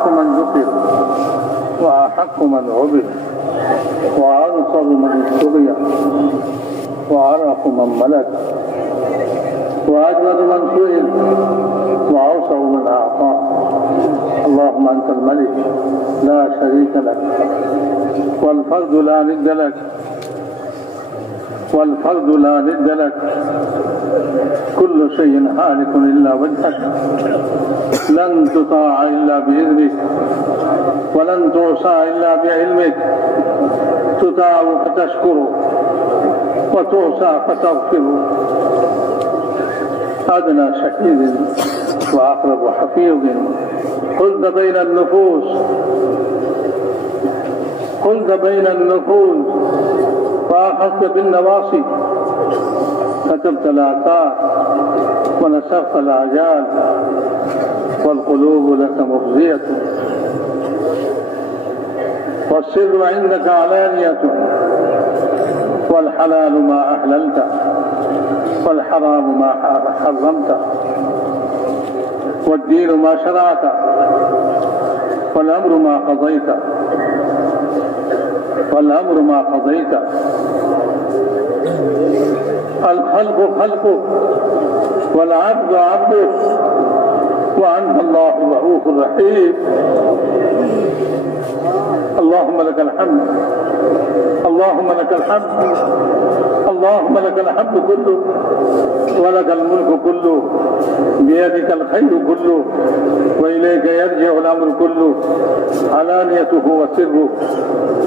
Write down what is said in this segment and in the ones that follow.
وأحق من ذكر وأحق من عبد وأنصر من ابتغي وأرأف من ملك وأجود من سئل وأوسع من أعطى. اللهم أنت الملك لا شريك لك والفرد لا ند لك كل شيء هالك إلا وجهك لن تطاع إلا بإذنك ولن تعصى إلا بعلمك تطاع فتشكر وتعصى فتغفر. أدنى شهيد وأقرب حفيظ قلت بين النفوس وأخذت بالنواصي كتبت الآثار ونسخت الأعجال والقلوب لك مخزية والسر عندك علانية والحلال ما أحللت والحرام ما حرمت والدين ما شرعت والأمر ما قضيت الخلق خلقك والعبد عبدك وأنت الله الرؤوف الرحيم. اللهم لك الحمد كله ولك الملك كله بيدك الخير كله وإليك يرجع الأمر كله علانيته وسره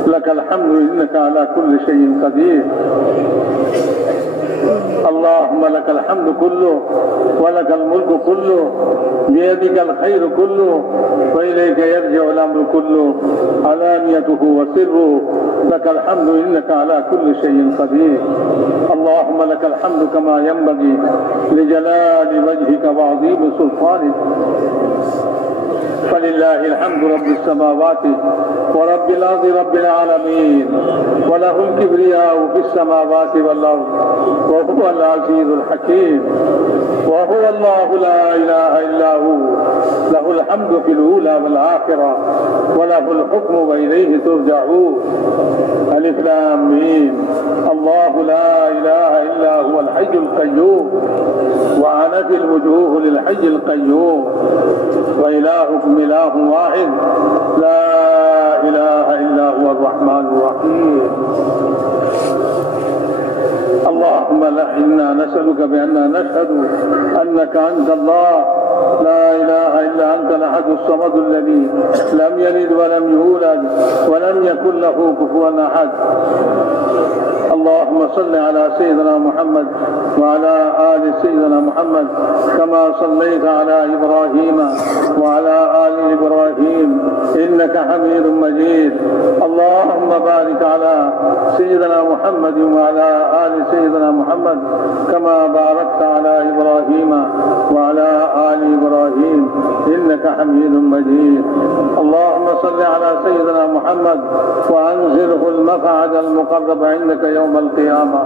لك الحمد إنك على كل شيء قدير. اللهم لك الحمد كله ولك الملك كله بيدك الخير كله وإليك يرجع الأمر كله علانيته وسره لك الحمد إنك على كل شيء قدير. اللهم لك الحمد كما ينبغي لجلال وجهك وعظيم سلطانك. فلله الحمد رب السماوات ورب الأرض رب العالمين وله الكبرياء في السماوات والأرض وهو العزيز الحكيم وهو الله لا إله إلا هو له الحمد في الأولى والآخرة وله الحكم وإليه ترجعون. ألف لام ميم. الله لا إله إلا هو الحي القيوم وعنت الوجوه للحي القيوم وإلهكم إله واحد لا إله إلا هو الرحمن الرحيم. اللهم إنا نسألك بأننا نشهد أنك أنت الله لا إله إلا أنت الأحد الصمد الذي لم يلد ولم يولد ولم يكن له كفوا أحد. اللهم صل على سيدنا محمد وعلى آل سيدنا محمد كما صليت على إبراهيم وعلى آل إبراهيم إنك حميد مجيد. اللهم بارك على سيدنا محمد وعلى آل سيدنا محمد كما باركت على إبراهيم وعلى آل إبراهيم إنك حميد مجيد. اللهم صل على سيدنا محمد وأنزله المقعد المقرب عندك يوم القيامة.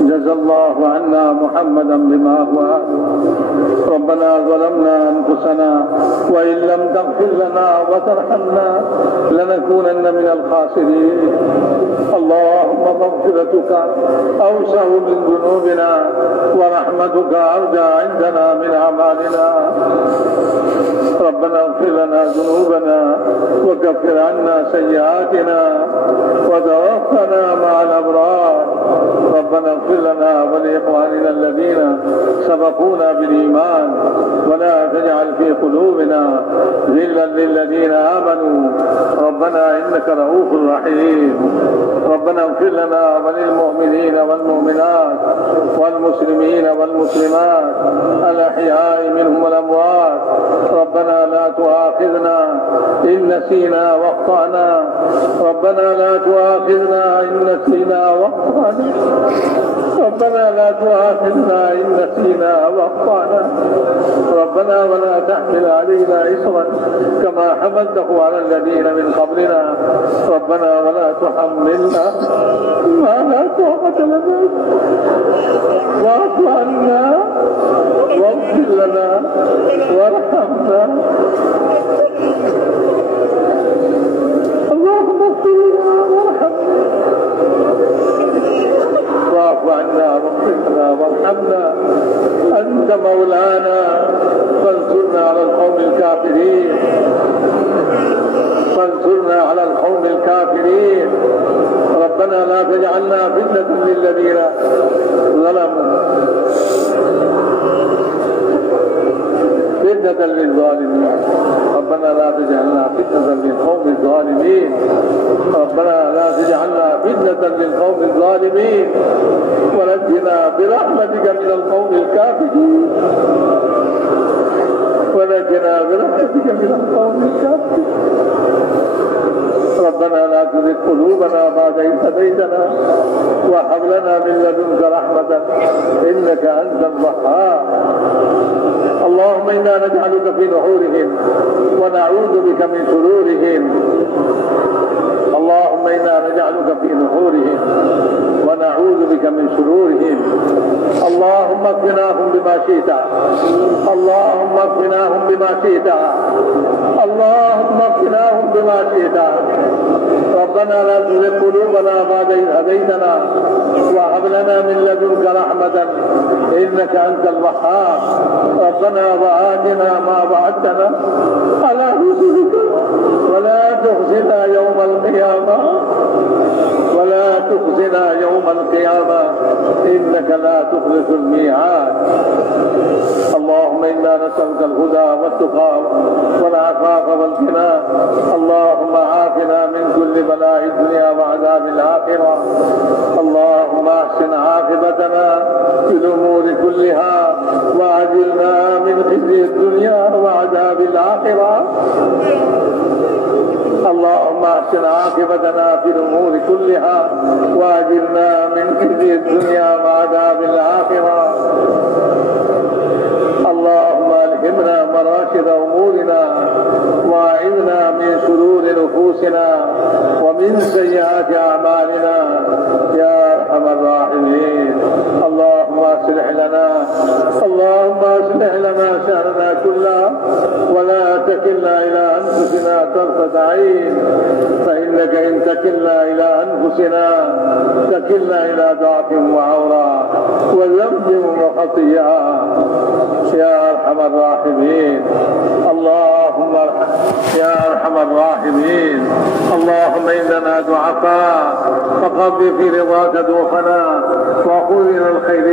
جزى الله عنا محمدا بما هو أهله. ربنا ظلمنا أنفسنا وإن لم تغفر لنا وترحمنا لنكونن من الخاسرين. اللهم مغفرتك أوسع من ذنوبنا ورحمتك أرجى عندنا من أعمالنا. ربنا اغفر لنا ذنوبنا وكفر عنا سيئاتنا وتوفنا مع الأبرار. ربنا اغفر لنا ولإخواننا الذين سبقونا بالإيمان ولا تجعل في قلوبنا غلا للذين آمنوا ربنا إنك رؤوف رحيم. ربنا اغفر لنا وللمؤمنين والمؤمنات والمسلمين والمسلمات الأحياء منهم والأموات. ربنا لا تؤاخذنا إن نسينا واخطأنا. ربنا لا تؤاخذنا إن نسينا واخطأنا. ربنا لا تؤاخذنا إن نسينا واخطأنا. ربنا ولا تحمل علينا إصرا كما حملته على الذين من قبلنا. ربنا ولا تحملنا ما لا طاقة لنا. واعف عنا واغفر لنا وارحمنا. فتنة للظالمين. ربنا لا تجعلنا فتنة للقوم الظالمين. ربنا لا تجعلنا فتنة للقوم الظالمين ونجنا برحمتك من القوم الكافرين. ونجنا برحمتك من القوم الكافرين. ربنا لا تزغ قلوبنا بعد إذ هديتنا وهب لنا من لدنك رحمة إنك أنت الوهاب. اللهم إنا نجعلك في نحورهم ونعوذ بك من شرورهم. اللهم إنا نجعلك في نحورهم ونعوذ بك من شرورهم. اللهم اكفناهم بما شئت. اللهم اكفناهم بما شئت. اللهم اكفناهم بما شئت. ربنا لا تزغ قلوبنا بعد إذ هديتنا وهب لنا من لدنك رحمة إنك أنت الوهاب. ربنا وآتنا ما وعدتنا على رسلك ولا تخزنا يوم القيامة. ولا تخزنا يوم القيامة إنك لا تخلف الميعاد. اللهم إنا نسألك الهدى والتقى والعفاف والغنى. اللهم عافنا من كل بلاء الدنيا وعذاب الآخرة. اللهم أحسن عاقبتنا في الأمور كلها وأجرنا من خزي الدنيا وعذاب الآخرة. اللهم احسن عاقبتنا في الامور كلها واجرنا من خزي الدنيا وعذاب الاخره. اللهم الهمنا مراشد امورنا واعذنا من شرور نفوسنا ومن سيئات اعمالنا يا ارحم الراحمين. اللهم اصلح لنا شأننا كله ولا تكلنا الى انفسنا طرفة عين. فانك ان تكلنا الى انفسنا تكلنا الى ضعف وعورة وذنب وخطيئة يا ارحم الراحمين. اللهم يا ارحم الراحمين. اللهم اننا ضعفاء فقض في رضاك دوفنا وخذ الى الخير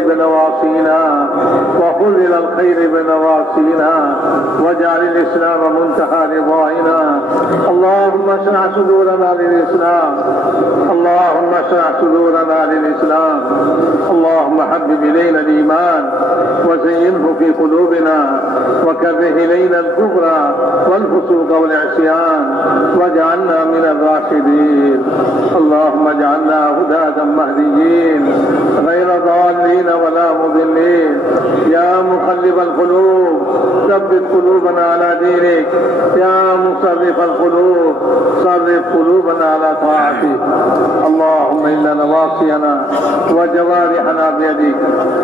بنواصينا واجعل الاسلام منتهى رضائنا. اللهم اشرح صدورنا للاسلام. اللهم حبب الينا الايمان وزينه في قلوبنا وكره الينا الكفر والفسوق والعصيان واجعلنا من الراشدين. اللهم اجعلنا هداة مهديين غير ضالين ولا مضلين. يا مقلب القلوب ثبت قلوبنا على دينك. يا مصرف القلوب صرف قلوبنا على طاعتك. اللهم إن نواصينا وجوارحنا بيدك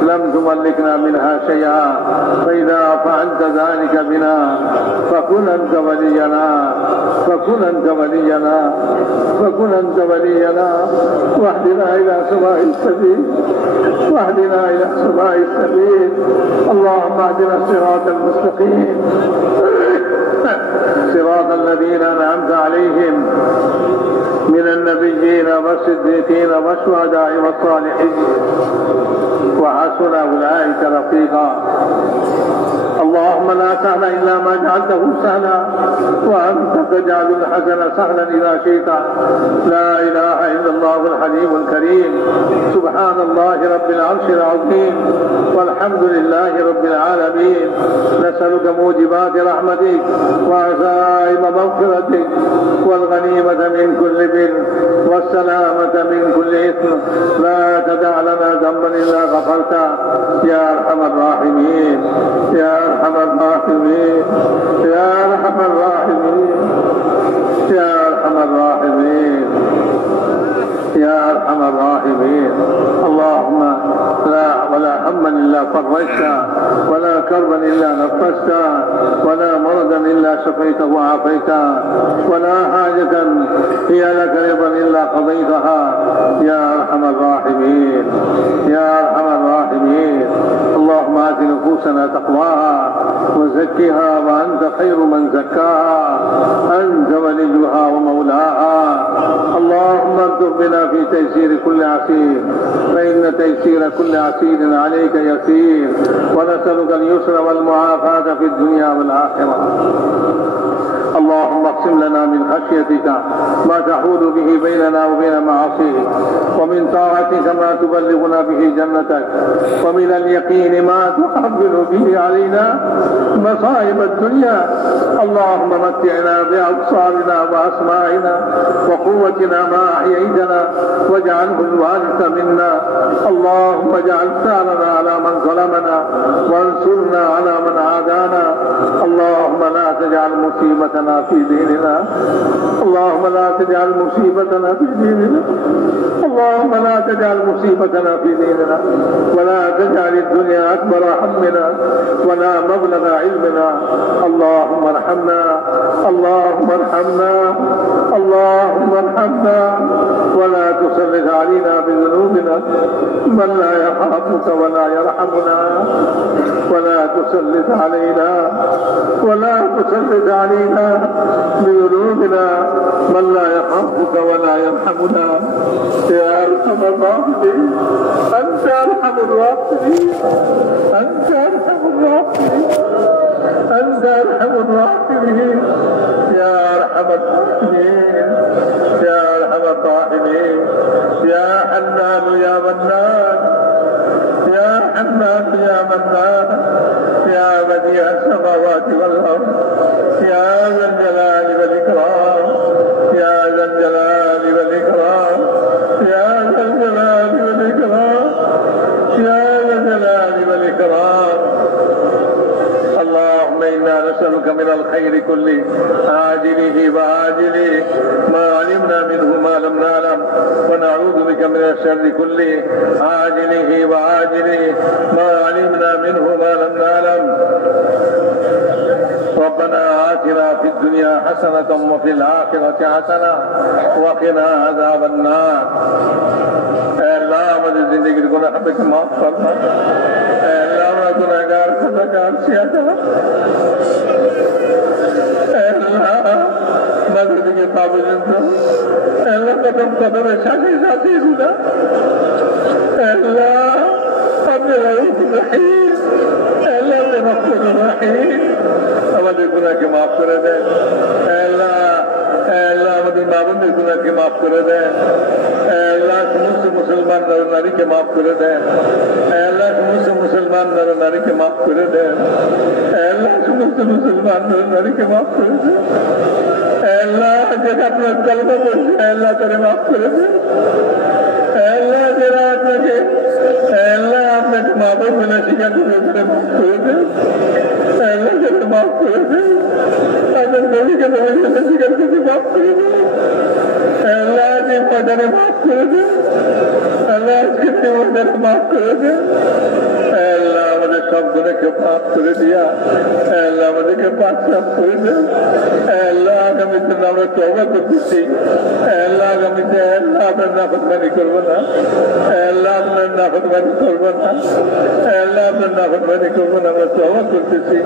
لم تملكنا منها شيئا فإذا فعلت ذلك بنا فكن أنت ولينا واهدنا إلى سواء السبيل. اللهم اهدنا الصراط المستقيم صراط الذين أنعمت عليهم من النبيين والصديقين والشهداء والصالحين وحسن أولئك رفيقا. اللهم لا سهل إلا ما جعلته سهلا وأنت تجعل الحزن سهلا إذا شئت. لا إله إلا الله الحليم الكريم. سبحان الله رب العرش العظيم والحمد لله رب العالمين. نسألك موجبات رحمتك وعزائم مغفرتك والغنيمة من كل بر والسلامة من كل إثم. لا تدع لنا ذنبا إلا غفرته يا أرحم الراحمين. اللهم ولا هما إلا فرجته ولا كربا إلا نفسته ولا مرضا إلا شفيته وعافيته ولا حاجة هي لك رضا إلا قضيتها يا أرحم الراحمين. اللهم آت نفوسنا تقواها وزكها وأنت خير من زكاها. أنت وليها ومولاها. اللهم اكتب بنا في تيسير كل عسير، فإن تيسير كل عسير عليك يسير، ونسألك اليسر والمعافاة في الدنيا والآخرة. اللهم اقسم لنا من خشيتك ما تحول به بيننا وبين معاصيك، ومن طاعتك ما تبلغنا به جنتك، ومن اليقين ما تحمل به علينا مصائب الدنيا. اللهم متعنا بأبصارنا وأسماعنا وقوتنا ما أحييتنا، واجعله الوارث منا. اللهم اجعل ثارنا على من ظلمنا، وانصرنا على من عادانا. اللهم لا تجعل مصيبتنا في ديننا، اللهم لا تجعل مصيبتنا في ديننا، اللهم لا تجعل مصيبتنا في ديننا، ولا تجعل الدنيا أكبر همنا ولا مبلغ علمنا. اللهم ارحمنا، اللهم ارحمنا، اللهم ارحمنا، ولا تسلط علينا بذنوبنا من لا يخافك ولا يرحمنا، ولا تسلط علينا بذنوبنا من لا يخافك ولا يرحمنا. يا أرحم الراحمين، أنت أرحم الراحمين، أنت أرحم الراحمين، أنت أرحم الراحمين، يا أرحم الراحمين، يا أرحم الراحمين، يا حنان يا منان، يا حنان يا منان، يا بديع السماوات والأرض، يا ذا الجلال والإكرام، يا ذا الجلال والإكرام، يا ذا الجلال والإكرام، يا ذا الجلال والإكرام. اللهم إنا نسألك من الخير كله عاجله وآجله ما علمنا منه ما لم نعلم، ونعوذ بك من الشر كله عاجله وآجله ما علمنا منه ما لم نعلم. ربنا آتنا في الدنيا حسنة وفي الآخرة حسنة وقنا عذاب النار. اللہ ہماری زندگی گناہ کو معاف فرما، اللہ ہمارا گناہگار خطاکار سیا کرا، اللہ مدد کے پابند ہو، اللہ قدم قدم ساتھی ساتھی گنا، اللہ اپنے رؤوف رحیم، اللہ اپنے غفور رحیم ہمارے گناہ کے معاف کر دے، اللہ ہمارے مابند گناہ کے معاف کر دے، اللہ سمجھ مسلمان نر ناری کے معاف کر دے، اللہ سمجھ مسلمان نر ناری کے معاف کر دے، اللہ سمجھ مسلمان نر ناری کے معاف کر دے، اللہ جگہ اپنا کلمہ پڑھ دے، اللہ تیرے معاف کر دے، اللہ تیرا اپنا کے اللہ اپنے مابند میں نشیہ تیرے معاف کر دے، اللہ تیرے معاف کر دے، اپنے نبی کے نبی کے نشیہ تیرے معاف کر دے، اللہ جی مدر معاف کر دے، اللہ اس کتنی مدر معاف کر دے، اللہ مجھے سب گناہ کے معاف کر دیا، اللہ مجھے کے پاس سب کر دے، اللہ ہم اتنا ہمیں توبہ کر دیتی، اللہ ہم اتنا اللہ اپنے نافرمانی کروانا، اللہ اپنے نافرمانی کروانا، اللہ اپنے نافرمانی کروانا ہمیں توبہ کر دیتی،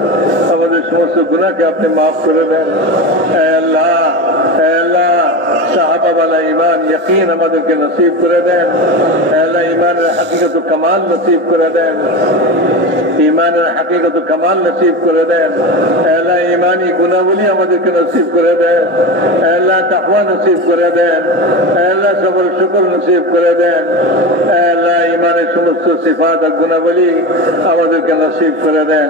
ہمارے سمجھ سے گناہ کے اپنے معاف کر دے، اللہ صحابہ والا ایمان یقین ہمارے کے نصیب کر دے، اللہ ایمان حقیقت و کمال نصیب کر دے، ایمان حقیقت و کمال نصیب کر دے، اللہ ایمانی گناہولی ہمارے کے نصیب کر دے، اللہ تقوی نصیب کر دے، اللہ صبر شکر نصیب کر دے، اللہ ایمان سمجھ صفات گناہولی ہمارے کے نصیب کر دے،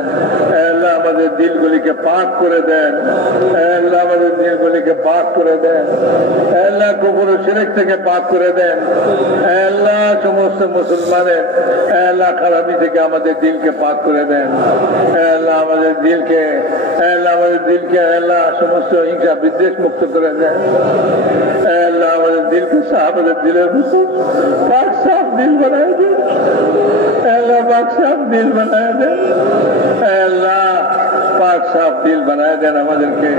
اللہ ہمارے دل گلی کے پاک کر دے، اللہ ہمارے دل گلی کے پاک کر دے، اللہ کفر و شرک থেকে পাক করে দেন, আল্লাহ সমস্ত মুসলমানের আল্লাহ খারাপি থেকে আমাদের দিলকে পাক করে দেন, আল্লাহ আমাদের দিলকে আল্লাহ সমস্ত হিংসা বিদ্বেষ মুক্ত করে দেন, আল্লাহ আমাদের দিলকে আমাদের দিলের মতো পাক সাফ দিল বানায় দেন, আল্লাহ পাক সাফ দিল বানায় দেন, আল্লাহ পাক সাফ দিল বানায় দেন আমাদেরকে,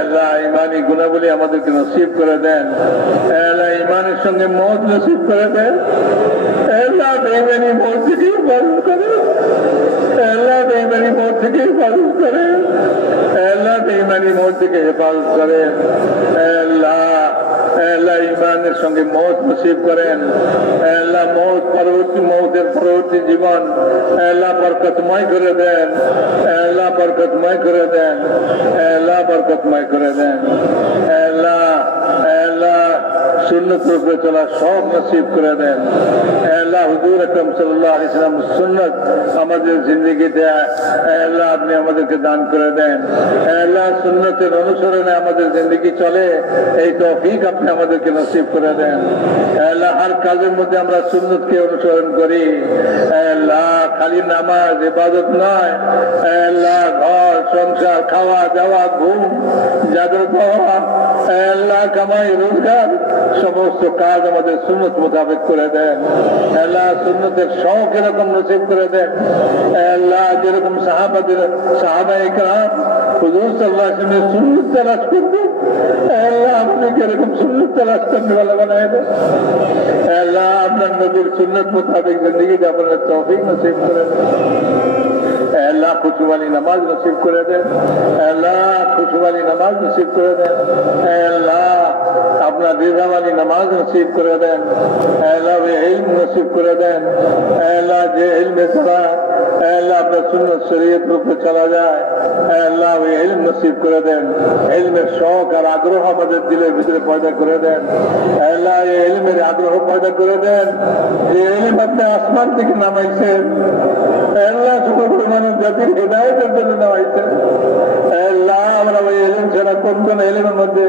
আল্লাহ ইমানি গুণাবলী আমাদেরকে নসিব করে দেন, আল্লাহ ইমানের সঙ্গে মওত নসিব করে দেন, আল্লাহ বেঈমানি মওত থেকে হেফাজত করে, আল্লাহ বেঈমানি মওত থেকে হেফাজত করে, আল্লাহ বেঈমানি মওত থেকে হেফাজত করে, আল্লাহ আল্লাহ ইমানের সঙ্গে মৌত নসিব করেন। আল্লাহ মৌতের পরবর্তী জীবন আল্লাহ বরকতময় করে দেন। আল্লাহ বরকতময় করে দেন। আল্লাহ বরকতময় করে দেন। আল্লাহ সুন্নত রূপে চলা সব নসিব করে দেন। আল্লাহ হুজুর আকরাম সাল্লাল্লাহু আলাইহি ওয়াসাল্লাম সুন্নত আমাদের জিন্দেগিতে আল্লাহ আপনি আমাদেরকে দান করে দেন। আল্লাহ সুন্নতের অনুসরণে আমাদের জিন্দেগি চলে এই তৌফিক আপনি আমাদেরকে নসিব করে দেন। আল্লাহ হর কাজের মধ্যে আমরা সুন্নতকে অনুসরণ করি। আল্লাহ খালি নামাজ ইবাদত নয়, আল্লাহ ঘর সংসার খাওয়া দাওয়া ঘুম জাগ্রত হওয়া আল্লাহ কামাই রোজগার সমস্ত কাজ আমাদের সুন্নত মোতাবেক করে দেন। আল্লাহ সুন্নতের শখ এরকম নসিব করে দেন। আল্লাহ যেরকম সাহাবায়ে কেরাম হুজুর সাল্লাল্লাহু আলাইহি ওয়াসাল্লামের সুন্নত তালাশ করতেন, আল্লাহ আপনি এরকম সুন্নত তালাশ করতে वाला বানায় দেন। আল্লাহ আপনার নবীর সুন্নত মোতাবেক জিন্দেগি যাপনের তৌফিক নসিব করে দেন। আল্লাহ খুশি वाली नमाज नसीब করে দেন। আল্লাহ খুশি वाली नमाज नसीब করে দেন। আল্লাহ আপনার রিজা वाली नमाज नसीब করে দেন। আল্লাহ ইলম নসিব করে দেন। আল্লাহ যে ইলমে ছাড়া আল্লাহ আপনার সুন্নত শরীয়ত রূপে চলা যায়, আল্লাহ ওই ইলম নসিব করে দেন। ইলমের শখ আর আগ্রহ আমাদের দিলের ভিতরে পয়দা করে দেন। আল্লাহ এই ইলমের আগ্রহ পয়দা করে দেন যে ইলম আপনি আসমান থেকে নামাইছেন। আল্লাহ সকল মানুষ জাতির হেদায়েতের জন্য নামাইছেন। আল্লাহ আমরা ওই ইলম ছাড়া কোন কোন ইলমের মধ্যে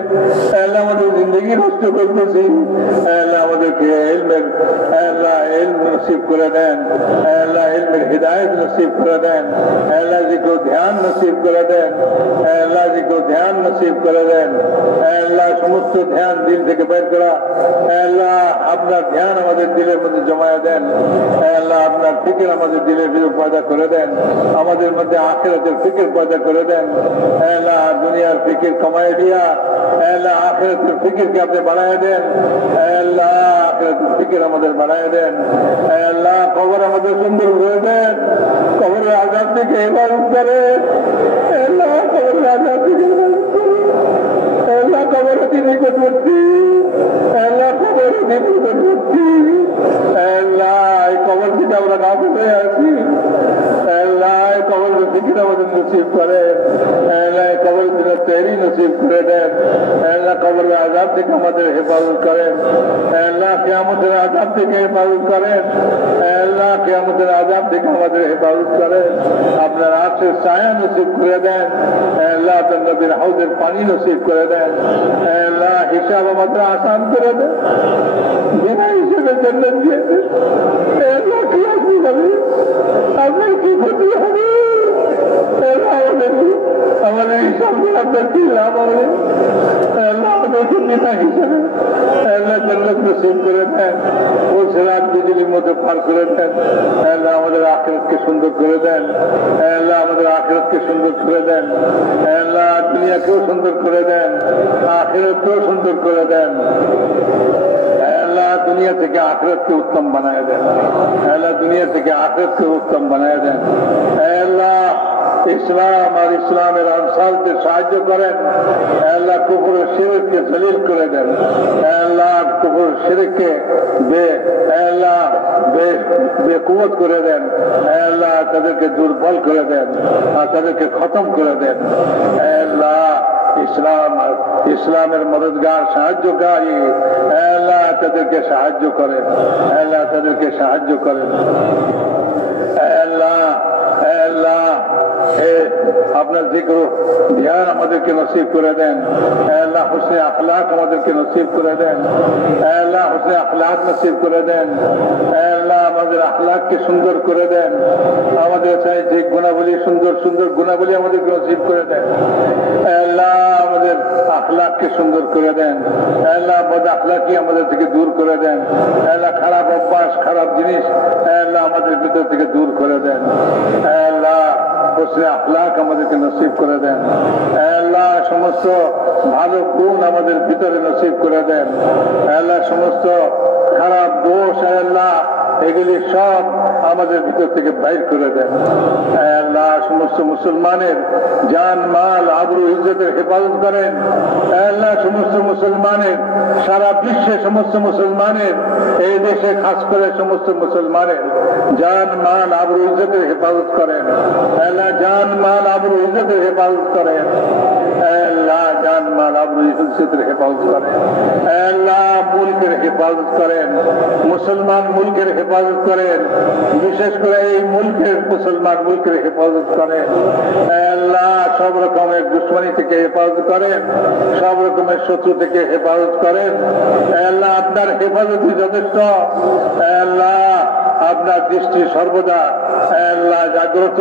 আল্লাহ আমাদের জিন্দগি নষ্ট করতেছি। আল্লাহ আমাদেরকে ইলমের আল্লাহ ইলম নসিব করে দেন। আল্লাহ ইলমের হিদায়ত নসিব করে দেন। আল্লাহ জি को ধ্যান নসিব করে দেন। আল্লাহ জি को ধ্যান নসিব করে দেন। আল্লাহ সমস্ত ধ্যান দিল থেকে বের করা আল্লাহ আপনার ধ্যান আমাদের দিলের মধ্যে জমায়া দেন। আল্লাহ আপনার ফিকির আমাদের দিলের ভিতরে পয়দা করে দেন। আমাদের মধ্যে আখিরাতের ফিকির পয়দা করে দেন। আল্লাহ দুনিয়ার ফিকির কমায় দিয়া আল্লাহ আখিরাতের ফিকিরকে আপনি বাড়ায় দেন। আল্লাহ আখিরাতের ফিকির আমাদের বাড়ায় দেন। আল্লাহ কবর আমাদের সুন্দর করে দেন। কবরের আযাব থেকে ইবাদত করে। আল্লাহ কবরের আযাব থেকে ইবাদত করে। আল্লাহ কবরের নিকটবর্তী। আল্লাহ কবরের নিকটবর্তী। আল্লাহ এই কবর থেকে আমরা গাফিল হয়ে আছি। আল্লাহ কবরের ফিকির আমাদের নসিব করে। আল্লাহ কবরের দিনের তৈরি নসিব করে দেন। আল্লাহ কবরের আযাব থেকে আমাদের হেফাজত করেন। আল্লাহ কিয়ামতের আযাব থেকে হেফাজত করেন। আল্লাহ কিয়ামতের আযাব থেকে আমাদের হেফাজত করেন। আপনার আরশের ছায়া নসিব করে দেন। আল্লাহ আপনার নবীর হাউজের পানি নসিব করে দেন। আল্লাহ হিসাব আমাদের আসান করে দেন। বিনা হিসেবে জান্নাত দিয়ে দেন। আল্লাহ কি আপনি বলেন আপনার কি ক্ষতি হবে? আমাদের হিসাব দিয়ে আপনার কি লাভ হবে? আল্লাহ আমাদেরকে বিনা হিসাবে আল্লাহ জান্নাত নসিব করে দেন। ও সিরাত বিজলির মধ্যে পার করে দেন। আল্লাহ আমাদের আখিরাতকে সুন্দর করে দেন। আল্লাহ আমাদের আখিরাতকে সুন্দর করে দেন। আল্লাহ দুনিয়াকেও সুন্দর করে দেন। আখিরাতকেও সুন্দর করে দেন। আল্লাহ দুনিয়া থেকে আখিরাতকে উত্তম বানায় দেন। আল্লাহ দুনিয়া থেকে আখিরাতকে উত্তম বানায় দেন। আল্লাহ ইসলাম আর ইসলামের আনসারকে সাহায্য করেন। আল্লাহ কুফর শিরককে জলিল করে দেন। আল্লাহ কুফর শিরককে বেকুবত করে দেন। আল্লাহ তাদেরকে দুর্বল করে দেন আর তাদেরকে খতম করে দেন। আল্লাহ ইসলামের মদদগার সাহায্যকারী আল্লাহ তাদেরকে সাহায্য করেন। আল্লাহ তাদেরকে সাহায্য করেন। আল্লাহ আল্লাহ আপনার জিক্র ধ্যান আমাদেরকে নসিব করে দেন। আল্লাহ হুসনে আখলাক আমাদেরকে নসিব করে দেন। আল্লাহ হুসনে আখলাক নসিব করে দেন। আল্লাহ আমাদের আখলাককে সুন্দর করে দেন। আমাদের চাই যে গুণাবলী সুন্দর সুন্দর গুণাবলী আমাদেরকে নসিব করে দেন। আল্লাহ আমাদের আখলাককে সুন্দর করে দেন। আল্লাহ বদ আখলাকি আমাদের থেকে দূর করে দেন। আল্লাহ খারাপ অভ্যাস খারাপ জিনিস আল্লাহ আমাদের ভিতর থেকে দূর করে দেন। আল্লাহ হুসনে আখলাক আমাদেরকে নসিব করে দেন। আল্লাহ সমস্ত ভালো গুণ আমাদের ভিতরে নসিব করে দেন। আল্লাহ সমস্ত খারাপ দোষ আল্লাহ এগুলি সব আমাদের ভিতর থেকে বাইর করে দেন। আল্লাহ সমস্ত মুসলমানের জান মাল আবরু ইজ্জতের হেফাজত করেন। আল্লাহ সমস্ত মুসলমানের, সারা বিশ্বে সমস্ত মুসলমানের, এই দেশে খাস করে সমস্ত মুসলমানের জান মাল আবরু ইজ্জতের হেফাজত করেন। আল্লাহ জান মাল আবরু ইজ্জতের হেফাজত করেন। আল্লাহ জান মাল আবরু ইজ্জতের হেফাজত করেন। আল্লাহ মুলকের হেফাজত করেন, মুসলমান মুলকের হেফাজত করেন, বিশেষ করে এই মুলকের মুসলমান মুলকের হেফাজত করেন। আল্লাহ সব রকমের দুশ্মনী থেকে হেফাজত করেন, সব রকমের শত্রু থেকে হেফাজত করেন। আল্লাহ আপনার হেফাজতই যথেষ্ট। আল্লাহ আপনার দৃষ্টি সর্বদা আল্লাহ জাগ্রত।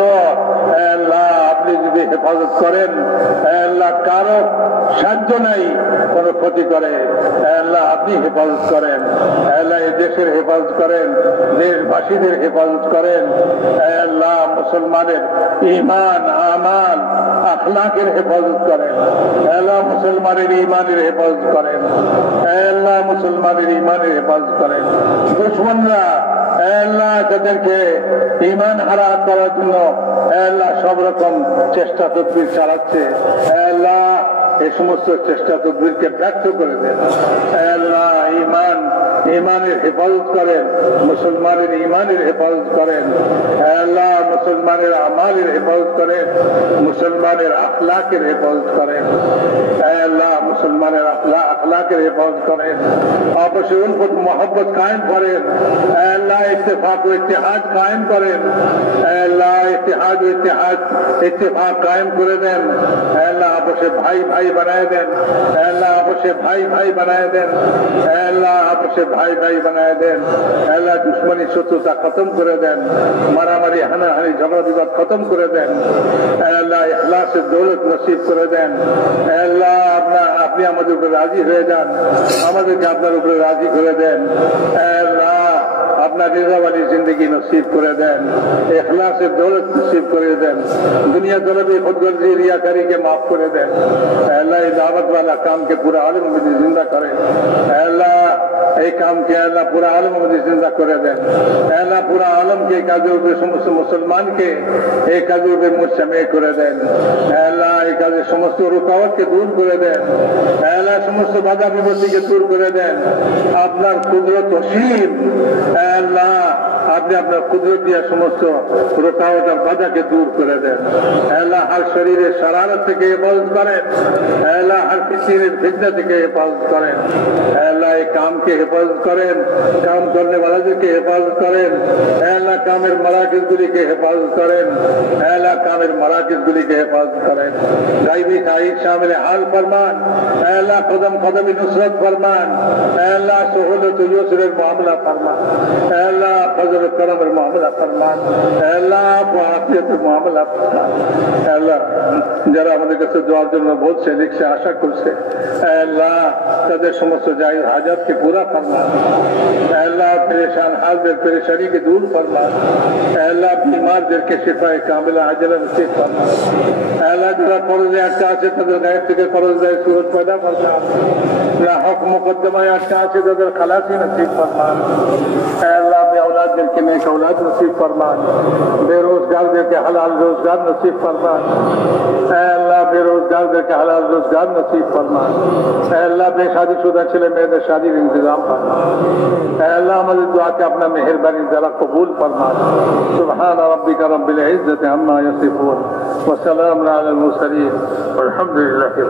আল্লাহ আপনি যদি হেফাজত করেন, আল্লাহ কারো সাহায্য নাই কোনো ক্ষতি করে। আল্লাহ আপনি হেফাজত করেন। আল্লাহ এই দেশের হেফাজত করেন, দেশবাসীদের হেফাজত করেন। আল্লাহ মুসলমানের ঈমান আমাল আখলাকের হেফাজত করেন। আল্লাহ মুসলমানের ঈমানের হেফাজত করেন। আল্লাহ মুসলমানের ঈমানের হেফাজত করেন। দুশমনরা আল্লাহ তাদেরকে ঈমান হারা করার জন্য আল্লাহ সব রকম চেষ্টা তদবির চালাচ্ছে। আল্লাহ এই সমস্ত চেষ্টা তদবিরকে ব্যর্থ করে দেন। আল্লাহ ঈমানের হেফাজত করেন, মুসলমানের ঈমানের হেফাজত করেন। আল্লাহ মুসলমানের আমালের হেফাজত করেন, মুসলমানের আখলাকের হেফাজত করেন। আল্লাহ মুসলমানের আখলাকের হেফাজত করেন। আপসে উলফত মোহব্বত কায়েম করেন। আল্লাহ ইত্তেফাক ও ইত্তেহাদ কায়েম করেন। আল্লাহ ইত্তেহাদ ও ইত্তেফাক কায়েম করে দেন। আল্লাহ আপসে ভাই ভাই বানায় দেন। আল্লাহ আপসে ভাই ভাই বানায় দেন। আল্লাহ আপসে ভাই ভাই বানায় দেন। আল্লাহ দুশ্মনী শত্রুতা খতম করে দেন। মারামারি হানাহানি ঝগড়া বিবাদ খতম করে দেন। আল্লাহ ইখলাসের দৌলত নসিব করে দেন। আল্লাহ আপনি আমাদের উপরে রাজি হয়ে যান, আমাদেরকে আপনার উপরে রাজি করে দেন। আল্লাহ আপনার রিজাওয়ালি জিন্দগি নসিব করে দেন, ইখলাসের দৌলত নসিব করে দেন। दुनिया तलबी खुदगर्जी रियाकारी के माफ करे दें। अल्लाह दावत वाला काम के पूरा आलम में जिंदा करे। अल्लाह एक काम के अल्लाह पूरा आलम में जिंदा करे दें। अल्लाह पूरा आलम के काजों पे समस्त मुसलमान के एक काजों पे मुजतमे करे दें। अल्लाह एक काजे समस्त रुकावट के दूर करे दें। अल्लाह समस्त बाधा विपत्ति के दूर करे दें। अपना कुदरत वसीम अल्लाह आपने अपना कुदरत दिया समस्त रुकावट और बाधा के दूर करे दें। अल्लाह हर शरीर शरारत के हिफाजत करें। अल्लाह हर किसी फितना के हिफाजत करें। अल्लाह एक काम के हिफाजत करें, काम करने वाले के हिफाजत करें। अल्लाह कामिर मराकिज गुली के हिफाजत करें। अल्लाह कामिर मराकिज गुली के हिफाजत करें। गायबी ताईद शामिल हाल फरमान। अल्लाह कदम कदम नुसरत फरमान। अल्लाह सहूलत युसर मामला फरमान। अल्लाह फजल करम मामला फरमान। अल्लाह आफियत मामला फरमान। अल्लाह যারা আমাদের কাছে দোয়ার জন্য বলছে, লিখছে, আশা করছে, আল্লাহ তাদের সমস্ত জায়েজ হাজাতকে পুরা ফরমান। আল্লাহ পরেশান হালদের পরেশানিকে দূর ফরমান। আল্লাহ বিমারদেরকে শিফায়ে কামিলা আজলা নসিব ফরমান। আল্লাহ যারা ফরজে আটকা আছে তাদের গায়েব থেকে ফরজদারি সুরত পয়দা ফরমান। না হক মুকদ্দমায় আটকা আছে তাদের খালাসি নসিব ফরমান। আল্লাহ औलादদেরকে নেক औलाद नसीब फरमान। बेरोजगारদেরকে হালাল রোজগার नसीब फरमान। अल्लाह बेरोजगारদেরকে হালাল রোজগার नसीब फरमान। अल्लाह बेशादीशुदा ছেলে মেয়েদের शादीর इंतजाम फरमान। अल्लाह हमारी दुआ के अपना मेहरबानी जरा कबूल फरमान। सुभान रब्बिक रब्बिल इज्जति अम्मा यसिफून व सलामुन अलल मुरसलीन वल्हम्दुलिल्लाहि